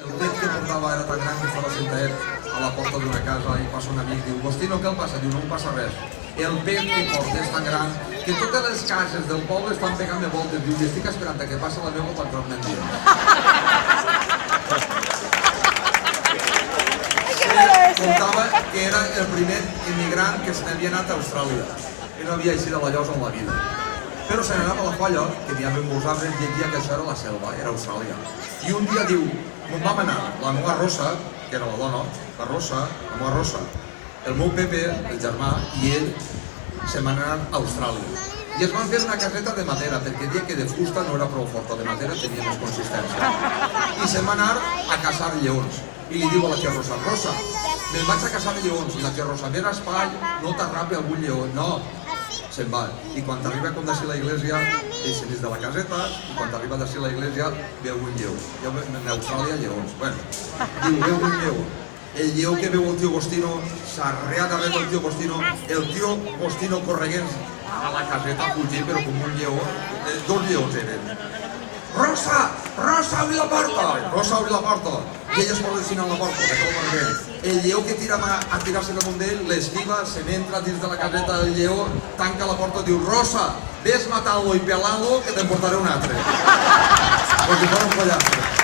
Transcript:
El bec que portava era tan gran que estava sentadet a la porta d'una casa i passa un amic i diu: Agostino, què el passa? Diu: no em passa res. El bec que porta és tan gran que totes les cases del poble estan pegant-me voltes. Diu: i estic esperant que passi la meva per entrar-me dins. Contava que era el primer immigrant que se n'havia anat a Austràlia i no havia eixit de la llosa en la vida. Però se n'anava a la colla, que n'hi havia molts arbres, i dia que això era la selva, era Austràlia. I un dia diu: on vam anar? La meva Rosa, que era la dona, la meva Rosa, el meu Pepe, el germà, i ell se'n van anar a Austràlia. I es van fer una caseta de madera, perquè dia que de fusta no era prou forta, de madera tenia més consistència. I se'n van anar a caçar lleons. I li diu a la tia Rosa: Rosa, me'n vaig a caçar lleons. I la tia Rosa: ver espai, no t'arrapi algun lleó. No. Se'n va. I quan arriba a d'ací la iglesia, ell se n'és de la caseta, i quan arriba d'ací la iglesia, veu un lleó. En Austràlia, lleons. Bueno, diu: veu un lleó. El lleó que veu el tio Agostino s'arrea darrere del tio Agostino, el tio Agostino correguent a la caseta, fugint, però com un lleó. Dos lleons eren. Rosa! Rosa, obri la porta! Rosa, obri la porta! I ella es posa a la porta, de tot vermell. El lleó que tira a tirar-se damunt d'ell, l'esquiva, se n'entra dins de la caseta del lleó, tanca la porta i diu: Rosa, ves matant-lo i pelant-lo, que te'n portaré un altre. Com si fos un pollastre.